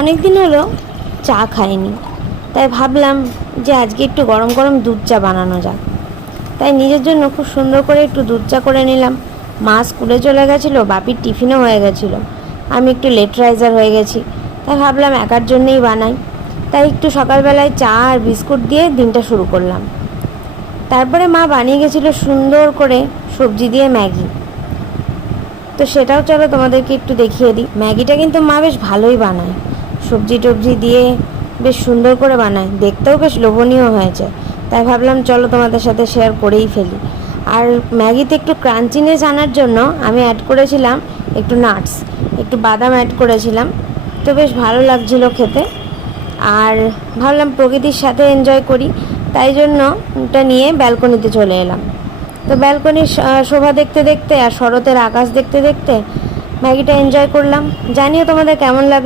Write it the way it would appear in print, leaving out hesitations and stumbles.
অনেক দিন হলো চা খাইনি, তাই ভাবলাম যে আজকে একটু গরম গরম দুধ চা বানানো যাক। তাই নিজের জন্য খুব সুন্দর করে একটু দুধ চা করে নিলাম। মা স্কুলে চলে গেছিলো, বাপির টিফিনও হয়ে গেছিলো, আমি একটু লেট রাইজার হয়ে গেছি, তাই ভাবলাম একার জন্যেই বানাই। তাই একটু সকালবেলায় চা আর বিস্কুট দিয়ে দিনটা শুরু করলাম। তারপরে মা বানিয়ে গেছিলো সুন্দর করে সবজি দিয়ে ম্যাগি, তো সেটাও চলো তোমাদেরকে একটু দেখিয়ে দিই। ম্যাগিটা কিন্তু মা বেশ ভালোই বানায়, সবজি টবজি দিয়ে বেশ সুন্দর করে বানায়, দেখতেও বেশ লোভনীয় হয়েছে। তাই ভাবলাম চলো তোমাদের সাথে শেয়ার করেই ফেলি। আর ম্যাগিতে একটু ক্রাঞ্চিনেস আনার জন্য আমি অ্যাড করেছিলাম একটু নাটস, একটু বাদাম অ্যাড করেছিলাম, তো বেশ ভালো লাগছিলো খেতে। আর ভাবলাম প্রকৃতির সাথে এনজয় করি, তাই জন্য ওটা নিয়ে ব্যালকনিতে চলে এলাম। তো ব্যালকনির শোভা দেখতে দেখতে আর শরতের আকাশ দেখতে দেখতে ম্যাগিটা এনজয় করলাম। জানিও তোমাদের কেমন লাগে।